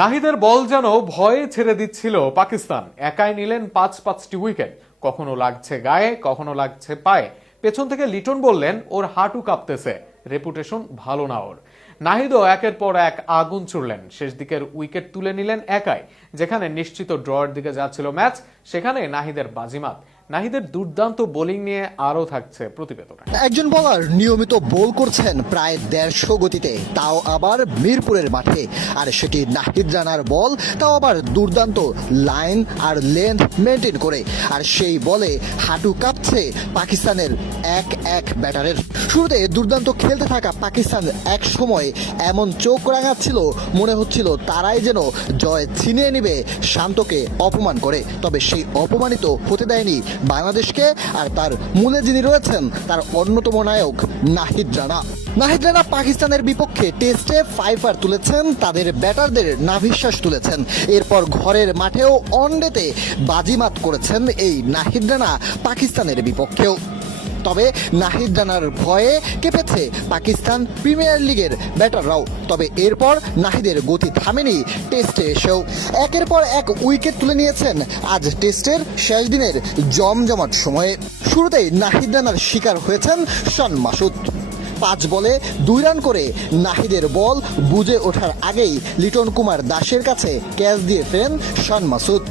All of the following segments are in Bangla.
নাহিদের বল যেন ভয়ে ছেড়ে দিচ্ছিল পাকিস্তান। একাই নিলেন পাঁচটি উইকেট। কখনো লাগছে গায়ে, কখনো লাগছে পায়ে। পেছন থেকে লিটন বললেন ওর হাঁটু কাঁপতেছে, রেপুটেশন ভালো না ওর। নাহিদও একের পর এক আগুন ছুড়লেন। শেষ দিকের উইকেট তুলে নিলেন একাই। যেখানে নিশ্চিত ড্রয়ের দিকে যাচ্ছিল ম্যাচ, সেখানে নাহিদের বাজিমাত। নাহিদের দুর্দান্ত বোলিং নিয়ে আরও থাকছে প্রতিবেদনে। একজন বোলার নিয়মিত বোল করছেন প্রায় 150 গতিতে, তাও আবার মিরপুরের মাঠে। আর সেটি নাহিদ রানার বল, তাও আবার দুর্দান্ত লাইন আর লেন্থ মেনটেন করে। আর সেই বলে হাঁটু কাঁপছে পাকিস্তানের এক ব্যাটারের। শুরুতে দুর্দান্ত খেলতে থাকা পাকিস্তান এক সময় এমন চোখ রাঙাচ্ছিল, মনে হচ্ছিল তারাই যেন জয় ছিনিয়ে নিবে শান্তকে অপমান করে। তবে সেই অপমানিত হতে দেয়নি বাংলাদেশকে। আর তার মূলে যিনি রয়েছেন তার অন্যতম নায়ক নাহিদ রানা। নাহিদ রানা পাকিস্তানের বিপক্ষে টেস্টে 5 তুলেছেন, তাদের ব্যাটারদের নাভিশ্বাস তুলেছেন। এরপর ঘরের মাঠেও ওয়ানডেতে বাজিমাত করেছেন এই নাহিদ রানা পাকিস্তানের বিপক্ষেও। তবে নাহিদ রানার ভয়ে কেঁপেছে পাকিস্তান প্রিমিয়ার লিগের ব্যাটাররাও। তবে এরপর নাহিদের গতি থামেনি টেস্টে এসেও। একের পর এক উইকেট তুলে নিয়েছেন আজ টেস্টের শেষ দিনের জমজমাট সময়ে। শুরুতেই নাহিদ রানার শিকার হয়েছেন শন মাসুদ। 5 বলে 2 রান করে নাহিদের বল বুঝে ওঠার আগেই লিটন কুমার দাসের কাছে ক্যাচ দিয়ে ফেরেন শন মাসুদ।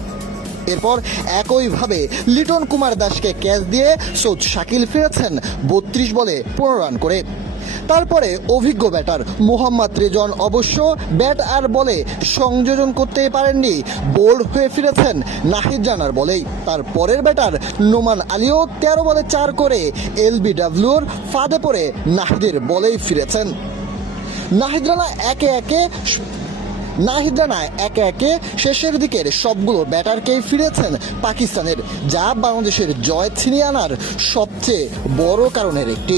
এরপর একইভাবে লিটন কুমার দাসকে ক্যাচ দিয়ে সৌদ শাকিল ফিরেছেন 32 বলে 15 রান করে। তারপরে অভিজ্ঞ ব্যাটার মোহাম্মদ রেজন অবশ্য ব্যাট আর বলে সংযোজন করতে পারেননি, বোল্ড হয়ে ফিরেছেন নাহিদ রানার বলেই। তার পরের ব্যাটার নোমান আলীও 13 বলে 4 করে এলবিডব্লিউর ফাঁদে পড়ে নাহিদের বলেই ফিরেছেন। নাহিদ রানা একে একে শেষের দিকের সবগুলো ব্যাটারকেই ফিরেছেন পাকিস্তানের, যা বাংলাদেশের জয় ছিনিয়ে আনার সবচেয়ে বড় কারণের একটি।